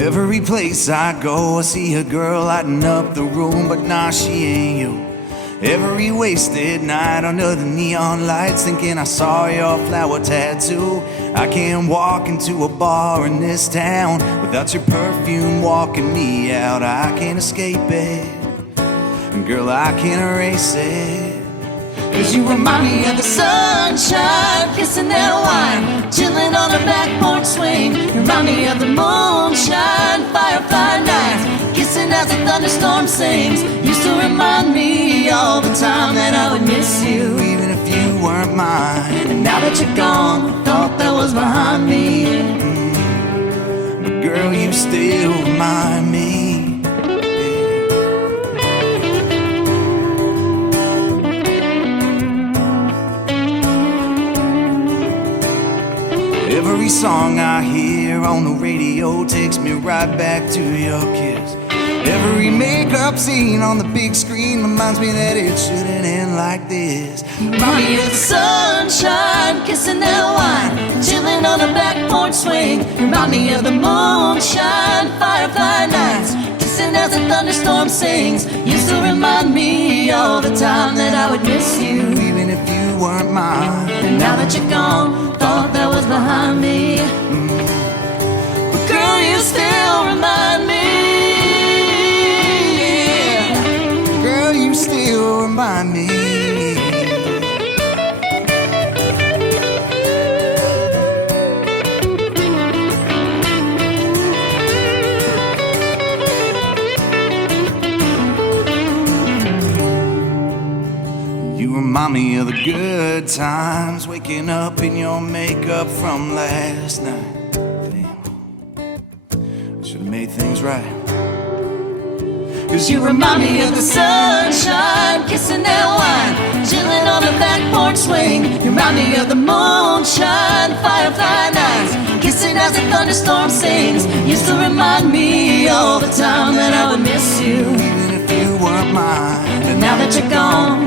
Every place I go, I see a girl lighting up the room, but nah, she ain't you. Every wasted night under the neon lights, thinking I saw your flower tattoo. I can't walk into a bar in this town without your perfume walking me out. I can't escape it, and girl, I can't erase it. 'Cause you remind me of the sunshine, kissing that wine, chilling on the back porch swing. You remind me of the moonshine, firefly nights, kissing as the thunderstorm sings. Used to remind me all the time that I would miss you, even if you weren't mine. And now that you're gone, thought that was behind me. But girl, you still remind me. Every song I hear on the radio takes me right back to your kiss. Every makeup scene on the big screen reminds me that it shouldn't end like this. Remind me of the sunshine, kissing that wine, chilling on the back porch swing. Remind me of the moonshine, firefly nights, kissing as the thunderstorm sings. Used to remind me all the time that I would miss you, even if you weren't mine. And now that you're gone, thought that was behind me. But girl, you still remind me. Girl, you still remind me. You remind me of the good times, waking up in your makeup from last night. Damn, I should've made things right. 'Cause you remind me of the sunshine, kissing that wine, chilling on the back porch swing. You remind me of the moonshine, firefly nights, kissing as the thunderstorm sings. Used to remind me all the time that I would miss you, even if you weren't mine. But now that you're gone,